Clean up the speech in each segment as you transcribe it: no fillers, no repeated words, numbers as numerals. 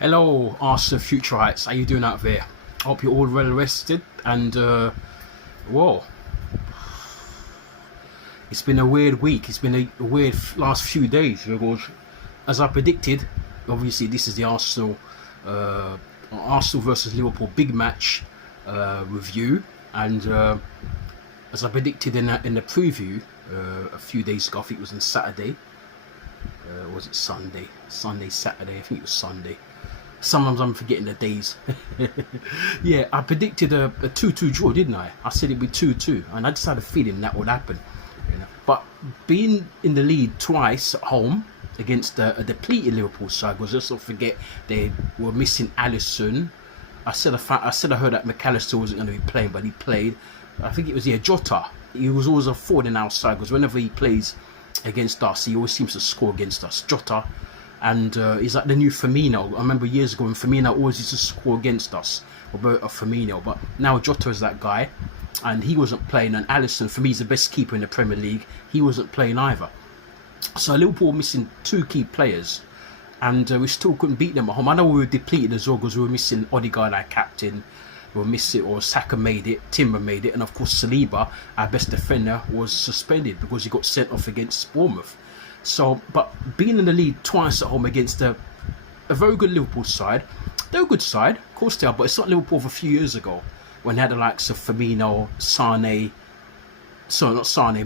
Hello, Arsenal Futurites. How you doing out there? Hope you're all well rested. And whoa, it's been a weird week. It's been a weird last few days because, as I predicted, obviously this is the Arsenal versus Liverpool big match review, and as I predicted in the preview a few days ago, I think it was on Saturday. Was it Sunday? Saturday. I think it was Sunday. Sometimes I'm forgetting the days. Yeah, I predicted a 2-2 draw, didn't I? I said it'd be 2-2, and I just had a feeling that would happen. But being in the lead twice at home against a depleted Liverpool side, because let's not forget they were missing Alisson. I said I heard that McAllister wasn't going to be playing, but he played. I think it was Jota. He was always a forward in our side because whenever he plays against us, he always seems to score against us. Jota. And he's like the new Firmino. I remember years ago when Firmino always used to score against us, Roberto Firmino. But now Jota is that guy, and he wasn't playing. And Alisson, for me, is the best keeper in the Premier League. He wasn't playing either. So Liverpool were missing two key players, and we still couldn't beat them at home. I know we were depleted as well because we were missing Odegaard, our captain. We were missing, or Saka made it, Timber made it, and of course Saliba, our best defender, was suspended because he got sent off against Bournemouth. So, but being in the lead twice at home against a very good Liverpool side, they're a good side, of course they are, but it's not Liverpool of a few years ago when they had the likes of Firmino,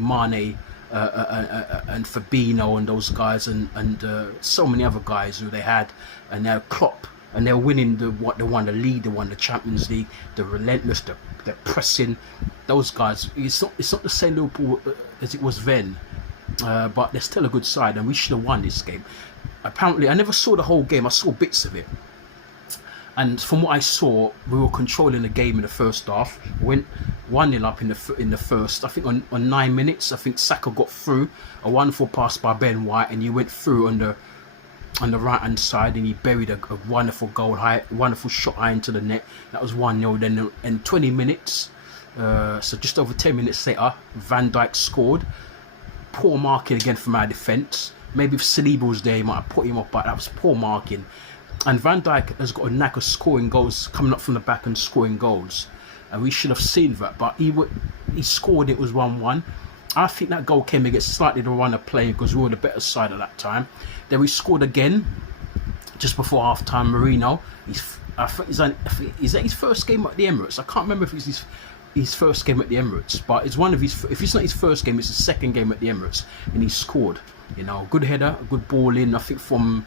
Mane, and Fabinho and those guys, and so many other guys who they had, and now Klopp, and they're winning they won the league, they won the Champions League, the relentless, the pressing, those guys. It's not the same Liverpool as it was then. But they're still a good side, and we should have won this game. Apparently, I never saw the whole game. I saw bits of it, and from what I saw, we were controlling the game in the first half. We went 1-0 up in the first. I think on 9 minutes, I think Saka got through a wonderful pass by Ben White, and he went through on the right hand side, and he buried a wonderful wonderful shot high into the net. That was 1-0. Then in 20 minutes, so just over 10 minutes later, Van Dijk scored. Poor marking again from our defence. Maybe if Saliba was there, he might have put him up, but that was poor marking. And Van Dijk has got a knack of scoring goals, coming up from the back and scoring goals. And we should have seen that, but he scored. It was 1-1. I think that goal came against slightly the run of play because we were the better side at that time. Then we scored again just before half time. Marino, is that his first game at the Emirates? I can't remember if it's his first game at the Emirates, but it's one of his. If it's not his first game, it's his second game at the Emirates, and he scored. Good header, a good ball in. I think from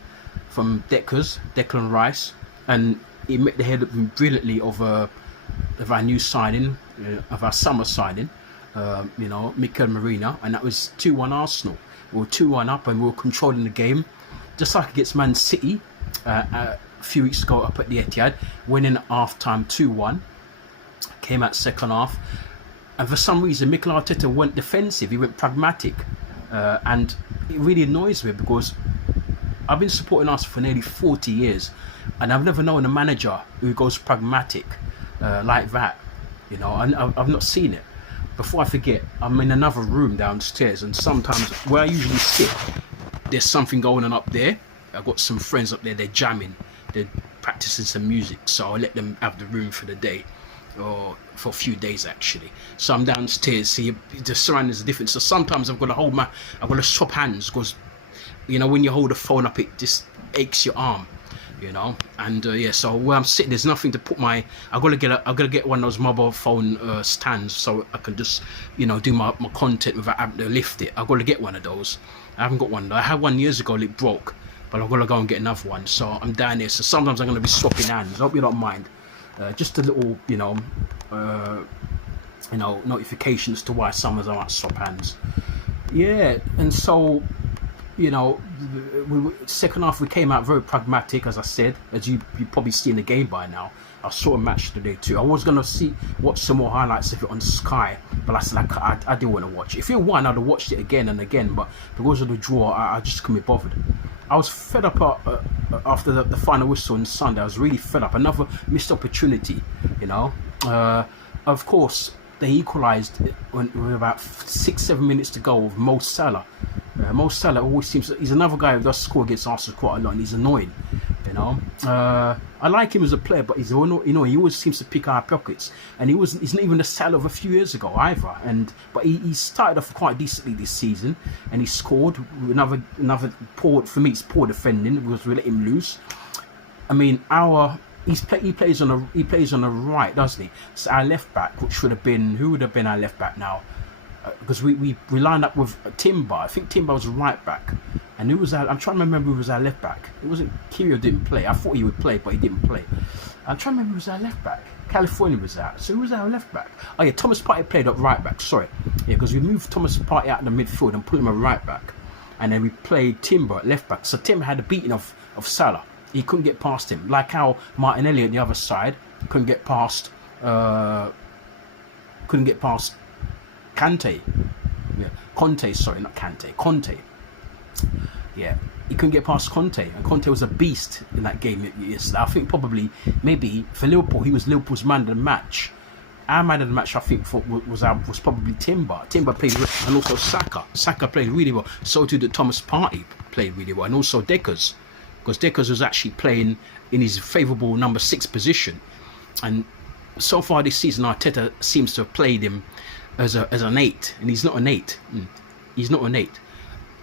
Declan Rice, and he met the head brilliantly of our new signing, of our summer signing, Mikel Merino, and that was 2-1 Arsenal. We were 2-1 up, and we were controlling the game, just like against Man City a few weeks ago up at the Etihad, winning at half time 2-1. Came out second half, and for some reason Mikel Arteta went defensive. He went pragmatic, and it really annoys me because I've been supporting us for nearly 40 years, and I've never known a manager who goes pragmatic like that. I've not seen it. Before I forget, I'm in another room downstairs, and sometimes where I usually sit, there's something going on up there. I've got some friends up there. They're jamming, they're practicing some music, so I let them have the room for the day, or for a few days actually. So I'm downstairs, see the surroundings are different. So sometimes I've got to swap hands because when you hold the phone up, it just aches your arm, and so where I'm sitting, there's nothing to put I've got to get one of those mobile phone stands so I can just do my content without having to lift it. I've got to get one of those. I haven't got one. I had one years ago, it broke, but I've got to go and get another one. So I'm down there, so sometimes I'm going to be swapping hands. I hope you don't mind. Just a little, notifications to why sometimes I might swap hands. Yeah, and so, second half we came out very pragmatic, as I said, as you probably seen the game by now. I saw a match today too. I was gonna watch some more highlights of it on Sky, but I said I didn't want to watch it. If it won, I'd have watched it again and again, but because of the draw, I just couldn't be bothered. I was fed up after the final whistle on Sunday. I was really fed up. Another missed opportunity, Of course, they equalised with about 6-7 minutes to go with Mo Salah. Mo Salah always seems he's another guy who does score against Arsenal quite a lot, and he's annoying. I like him as a player, but he always seems to pick our pockets, and he's not even the style of a few years ago either. But he started off quite decently this season, and he scored another poor, for me it's poor defending because we let him loose. I mean, he plays on the right, doesn't he? So our left back, which would have been, who would have been our left back now? Because we lined up with Timber. I think Timber was right back, and who was I'm trying to remember who was our left back. It wasn't Kirio didn't play. I thought he would play, but he didn't play. I'm trying to remember who was our left back. California was out. So who was our left back? Oh yeah, Thomas Partey played up right back. Sorry, yeah, because we moved Thomas Partey out of the midfield and put him at right back, and then we played Timber at left back. So Timber had a beating of Salah. He couldn't get past him, like how Martinelli on the other side couldn't get past Kante. Yeah, Conte, sorry, not Kante, Conte. Yeah, he couldn't get past Conte, and Conte was a beast in that game yesterday. I think probably, maybe for Liverpool, he was Liverpool's man of the match. Our man of the match, I think, was probably Timber. Timber played, and also Saka. Saka played really well. So too did Thomas Partey played really well, and also Deckers, because Deckers was actually playing in his favourable number 6 position, and so far this season, Arteta seems to have played him as an 8, and he's not an 8. He's not an 8.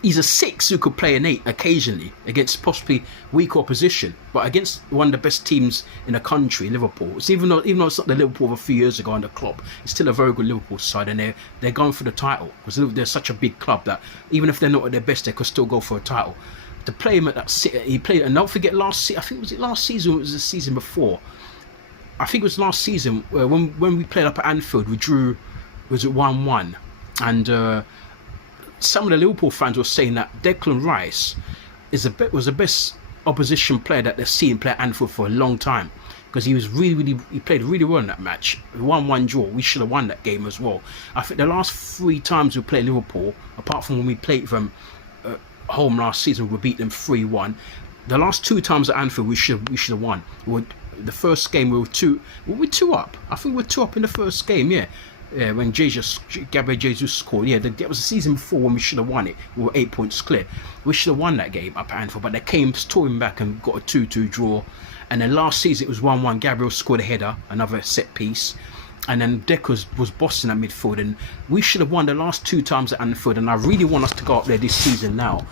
He's a 6 who could play an 8 occasionally against possibly weak opposition, but against one of the best teams in the country, Liverpool. It's even though it's not the Liverpool of a few years ago under Klopp, it's still a very good Liverpool side, and they're going for the title because they're such a big club that even if they're not at their best, they could still go for a title. To play him at that, he played, and don't forget last season. I think was it last season? Or it was the season before. I think it was last season when we played up at Anfield. We drew. Was it 1-1, and some of the Liverpool fans were saying that Declan Rice was the best opposition player that they've seen play at Anfield for a long time, because he played really well in that match. 1-1 draw. We should have won that game as well. I think the last 3 times we played Liverpool, apart from when we played them home last season, we beat them 3-1. The last 2 times at Anfield, we should have won. The first game we were 2 up. I think we were 2 up in the first game. Yeah. Yeah, when Gabriel Jesus scored. Yeah, that was the season before when we should have won it. We were 8 points clear. We should have won that game up at Anfield, but they came storming back and got a 2-2 draw. And then last season it was 1-1. Gabriel scored a header, another set piece. And then Decker was bossing at midfield, and we should have won the last 2 times at Anfield. And I really want us to go up there this season now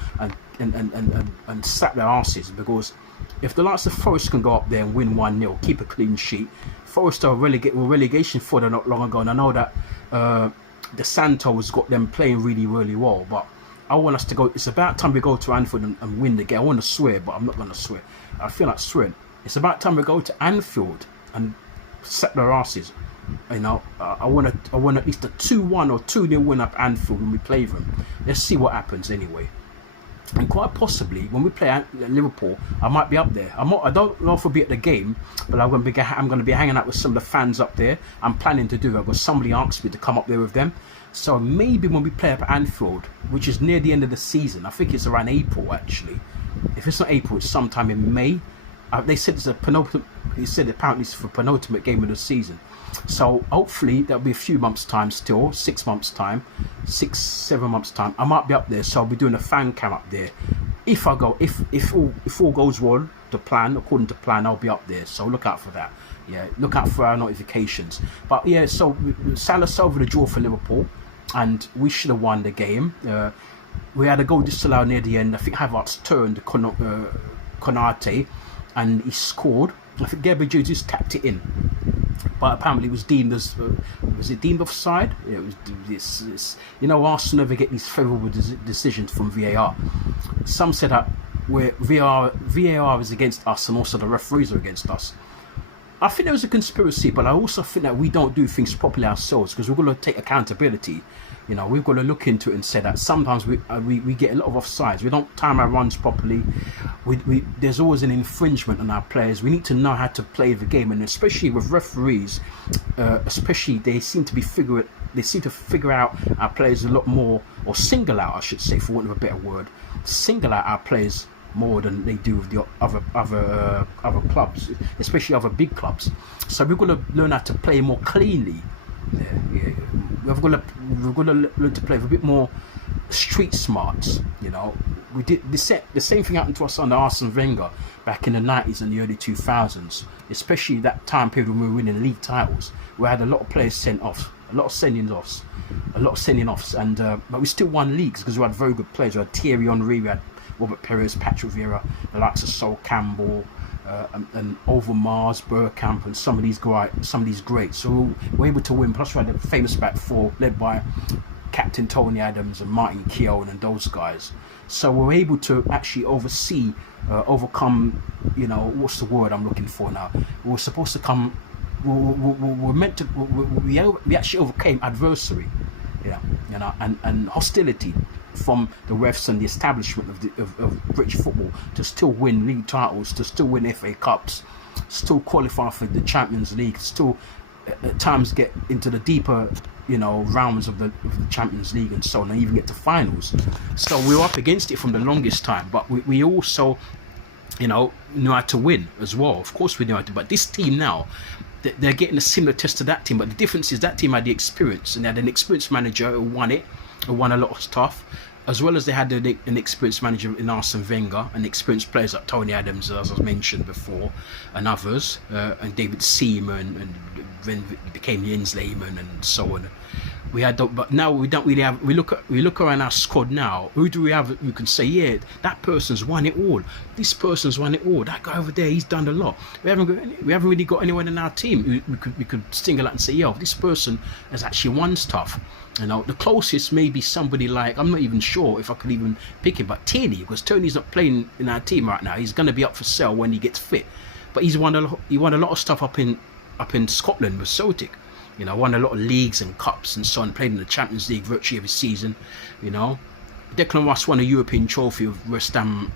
and slap their asses, because if the likes of Forest can go up there and win 1-0, keep a clean sheet. Forest were relegation fodder not long ago, and I know that the Santos got them playing really, really well. But I want us to go. It's about time we go to Anfield and win the game. I want to swear, but I'm not going to swear. I feel like swearing. It's about time we go to Anfield and slap their asses. You know, I want at least a 2-1 or 2-0 win up Anfield when we play them. Let's see what happens anyway. And quite possibly, when we play at Liverpool, I might be up there. I don't know if I'll be at the game, but I'm going to be hanging out with some of the fans up there. I'm planning to do that because somebody asked me to come up there with them. So maybe when we play up at Anfield, which is near the end of the season, I think it's around April actually. If it's not April, it's sometime in May. They said it's a penultimate. He said apparently it's for penultimate game of the season. So hopefully that'll be a few months time still, 6 months time, 6-7 months time. I might be up there, so I'll be doing a fan cam up there. If I go, if all goes well, according to plan, I'll be up there. So look out for that. Yeah, look out for our notifications. But yeah, so Salah over the draw for Liverpool, and we should have won the game. We had a goal disallowed near the end. I think Havertz turned Konate, and he scored. I think Gabriel Jesus tapped it in, but apparently it was deemed as was it deemed offside? Yeah, it was this. You know, Arsenal never get these favourable decisions from VAR. Some said that where VAR is against us, and also the referees are against us. I think there was a conspiracy, but I also think that we don't do things properly ourselves, because we're going to take accountability. You know, we've got to look into it and say that sometimes we get a lot of offsides. We don't time our runs properly. There's always an infringement on our players. We need to know how to play the game, and especially with referees, they seem to figure out our players a lot more, or single out, I should say, for want of a better word, single out our players more than they do with the other clubs, especially other big clubs. So we're going to learn how to play more cleanly. Yeah. We've got to learn to play with a bit more street smarts. You know, we did the same thing happened to us under Arsene Wenger back in the 90s and the early 2000s, especially that time period when we were winning league titles. We had a lot of players sent off, a lot of sending offs, and but we still won leagues because we had very good players. We had Thierry Henry, we had Robert Perez, Patrick Vieira, the likes of Sol Campbell, and Overmars, Bergkamp, and some of these greats. So we're able to win. Plus, we had a famous back four led by Captain Tony Adams and Martin Keown and those guys. So we're able to actually overcome. You know, what's the word I'm looking for now? We're supposed to come. We're meant to. We actually overcame adversary. Yeah, you know, and hostility from the refs and the establishment of British football to still win league titles, to still win FA Cups, still qualify for the Champions League, still at times get into the deeper, you know, rounds of the Champions League and so on, and even get to finals. So we were up against it from the longest time, but we also, you know, knew how to win as well. Of course we knew how to, but this team now, they're getting a similar test to that team, but the difference is that team had the experience, and they had an experienced manager who won a lot of stuff, as well as they had an experienced manager in Arsene Wenger, and experienced players like Tony Adams, as I mentioned before, and others, and David Seaman, and then it became Jens Lehmann and so on. We had, but now we don't really have. We look around our squad now. Who do we have? You can say, yeah, that person's won it all. This person's won it all. That guy over there, he's done a lot. We haven't really got anyone in our team we could single out and say, yo, this person has actually won stuff. You know, the closest may be somebody like, I'm not even sure if I could even pick him, but Tierney, because Tony's not playing in our team right now. He's going to be up for sale when he gets fit. But he won a lot of stuff up in Scotland with Celtic. You know, won a lot of leagues and cups and so on, played in the Champions League virtually every season, you know. Declan Rice won a European trophy with West Ham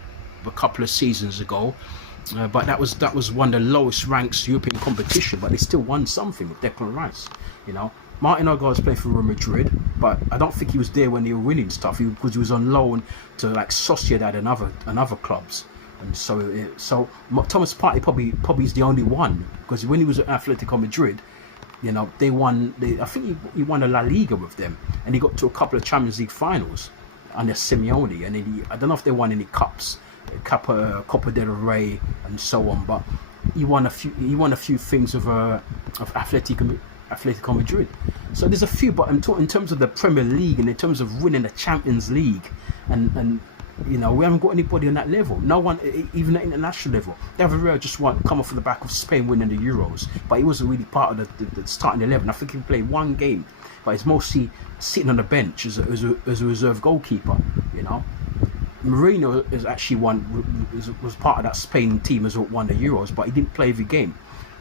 a couple of seasons ago, but that was one of the lowest ranks European competition, but they still won something with Declan Rice, you know. Martin Odegaard's played for Real Madrid, but I don't think he was there when they were winning stuff, because he was on loan to like Sociedad and other clubs. And so Thomas Partey probably is the only one, because when he was at Atletico Madrid, you know, I think he won a La Liga with them, and he got to a couple of Champions League finals under Simeone, and then I don't know if they won any cups, Copa del Rey and so on, but he won a few things of Atletico Madrid. So there's a few, but in terms of the Premier League and in terms of winning the Champions League, and you know, we haven't got anybody on that level. No one, even at international level. David Raya just come off of the back of Spain winning the Euros, but he wasn't really part of the starting 11. I think he played one game, but he's mostly sitting on the bench as a reserve goalkeeper. You know, Moreno is actually was part of that Spain team as won the Euros, but he didn't play every game.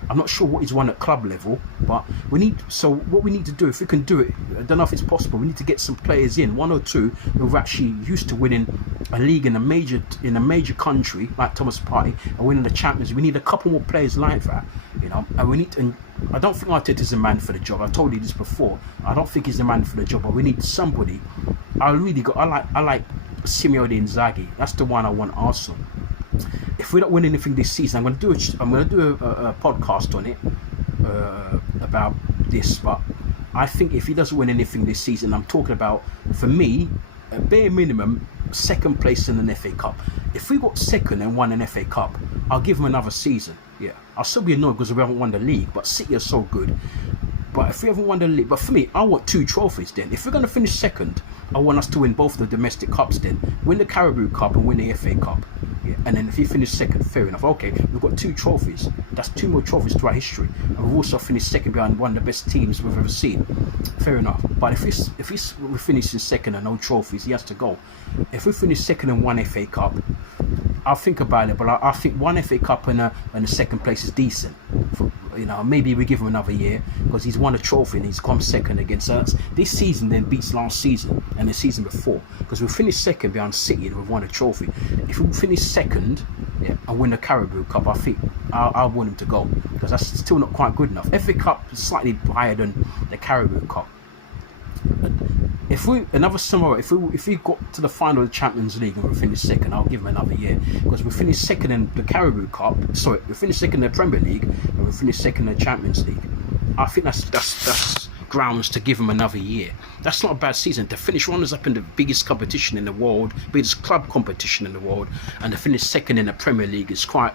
I'm not sure what he's won at club level, but what we need to do, if we can do it, I don't know if it's possible, we need to get some players in, one or two who've actually used to winning a league in a major country like Thomas Partey and winning the Champions. We need a couple more players like that, you know, and I don't think Arteta's a man for the job. I told you this before. I don't think he's the man for the job, but we need somebody. I like Simeone Inzaghi. That's the one I want Arsenal. If we don't win anything this season, I'm going to do a podcast on it about this. But I think if he doesn't win anything this season, I'm talking about, for me, a bare minimum second place in an FA Cup. If we got second and won an FA Cup, I'll give him another season. Yeah, I'll still be annoyed because we haven't won the league, but City are so good. But if we haven't won the league, but for me, I want 2 trophies then. If we're going to finish second, I want us to win both the domestic cups then. Win the Carabao Cup and win the FA Cup. Yeah. And then if you finish second, fair enough. Okay, we've got 2 trophies. That's 2 more trophies to our history. And we've also finished second behind one of the best teams we've ever seen. Fair enough. But if we finish in second and no trophies, he has to go. If we finish second and 1 FA Cup, I'll think about it, but I think 1 FA Cup and a second place is decent. You know, maybe we give him another year because he's won a trophy and he's come second against us. This season then beats last season and the season before, because we finished second behind City and we've won a trophy. If we finish second, yeah, and win the Carabao Cup, I think I want him to go, because that's still not quite good enough. FA Cup is slightly higher than the Carabao Cup. If we got to the final of the Champions League and we finish second, I'll give him another year, because we finished second in the Carabao Cup. Sorry, we finished second in the Premier League and we finished second in the Champions League. I think that's grounds to give them another year. That's not a bad season. To finish runners up in the biggest competition in the world, biggest club competition in the world, and to finish second in the Premier League is quite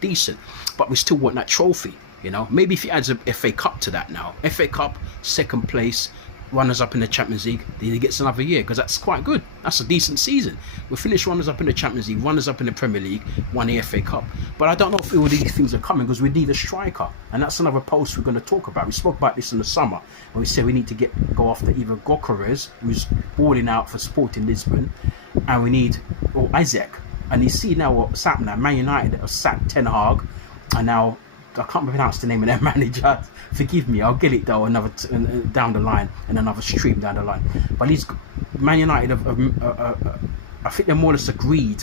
decent. But we still want that trophy, you know. Maybe if he adds a FA Cup to that now, FA Cup, second place, runners up in the Champions League, then he gets another year, because that's quite good. That's a decent season. We finished runners up in the Champions League, runners up in the Premier League, won the FA Cup. But I don't know if all these things are coming, because we need a striker, and that's another post we're going to talk about. We spoke about this in the summer when we said we need to go after either Gyökeres, who's balling out for Sporting Lisbon, and we need Isaac. And you see now what's happened now. Man United have sacked Ten Hag, and now I can't pronounce the name of their manager. Forgive me, I'll get it though another down the line, and another stream down the line. But Man United I think they're more or less agreed,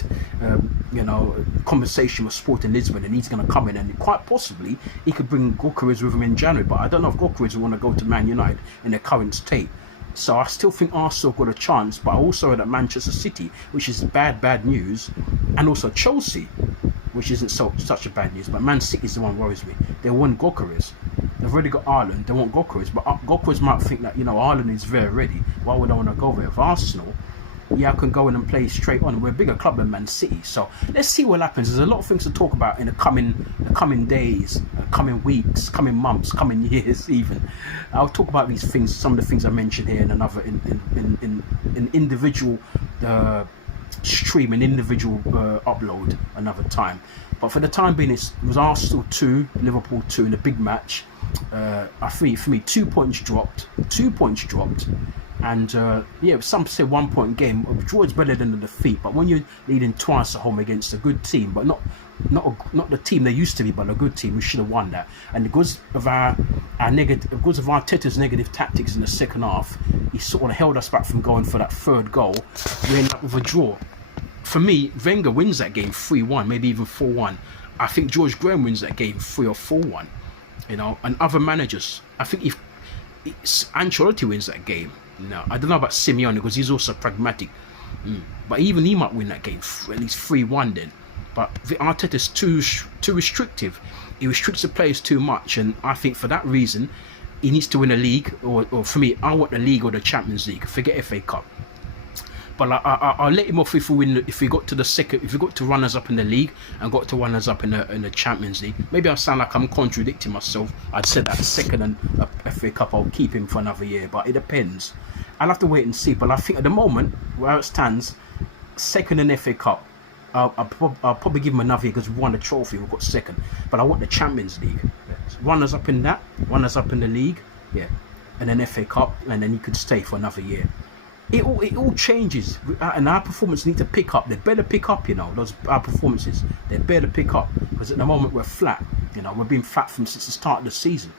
conversation with Sporting Lisbon, and he's going to come in, and quite possibly he could bring Gyökeres with him in January. But I don't know if Gyökeres will want to go to Man United in their current state. So I still think Arsenal got a chance, but also at Manchester City, which is bad news, and also Chelsea, which isn't such a bad news. But Man City is the one that worries me. They want Gyökeres. They've already got Ireland. They want Gyökeres, but Gyökeres might think that Ireland is very ready. Why would I want to go there? If Arsenal, I can go in and play straight on. We're a bigger club than Man City, so let's see what happens. There's a lot of things to talk about in the coming days, coming weeks, coming months, coming years. Even I'll talk about these things, some of the things I mentioned here, in another in individual stream, an individual upload another time. But for the time being, it was Arsenal 2, Liverpool 2 in a big match. I think for me 2 points dropped, and some say 1 point game. A draw is better than a defeat, but when you're leading twice at home against a good team, but not the team they used to be, but a good team, we should have won that. And because of our negative, because of Arteta's negative tactics in the second half, he sort of held us back from going for that third goal. We ended up with a draw. For me, Wenger wins that game 3-1, maybe even 4-1. I think George Graham wins that game 3 or 4-1. And other managers. I think if Ancelotti wins that game, I don't know about Simeone, because he's also pragmatic. But even he might win that game at least 3-1 then. But Arteta's too restrictive. He restricts the players too much, and I think for that reason, he needs to win a league, or for me, I want the league or the Champions League. Forget FA Cup. But I'll let him off if we got to runners up in the league and got to runners up in the Champions League. Maybe I sound like I'm contradicting myself. I'd said that second and FA Cup, I'll keep him for another year, but it depends. I'll have to wait and see. But I think at the moment, where it stands, second in FA Cup, I'll probably give him another year because we won the trophy. We've got second, but I want the Champions League. Runners up in that, runners up in the league, and then FA Cup, and then he could stay for another year. It all changes, and our performance need to pick up. They better pick up, our performances. They better pick up, because at the moment we're flat. We've been flat since the start of the season.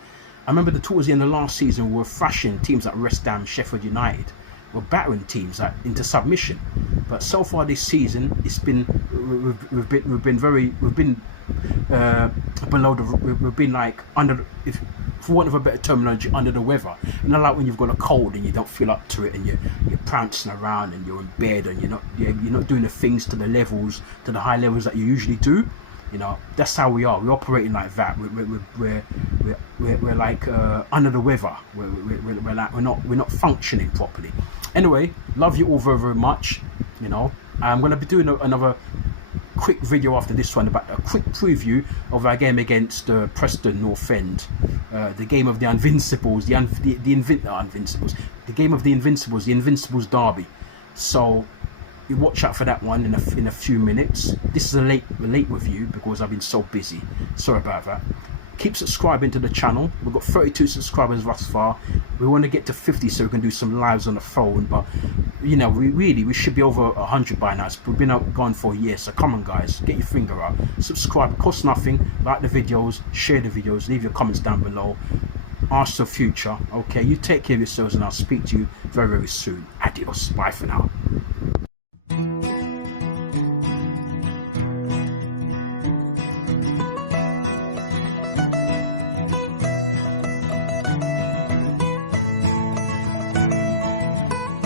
I remember towards the end of last season, we were thrashing teams like West Ham, Sheffield United. We're battering teams into submission. But so far this season, it's been we've been below the. We've been like under, if for want of a better terminology, under the weather. Like when you've got a cold and you don't feel up to it, and you're prancing around and you're in bed and you're not doing the things to the high levels that you usually do. That's how we are. We're operating like that. We're like under the weather. We're not functioning properly. Anyway, love you all very, very much. I'm going to be doing another quick video after this one about a quick preview of our game against Preston North End, the game of the Invincibles, the game of the Invincibles, the Invincibles derby. So you watch out for that one in a few minutes. This is a late review because I've been so busy. Sorry about that. Keep subscribing to the channel. We've got 32 subscribers thus far. We want to get to 50 so we can do some lives on the phone. But we should be over 100 by now. We've been gone for a year. So come on, guys, get your finger out. Subscribe. It costs nothing. Like the videos, share the videos, leave your comments down below. Ask the future. Okay, you take care of yourselves, and I'll speak to you very, very soon. Adios. Bye for now.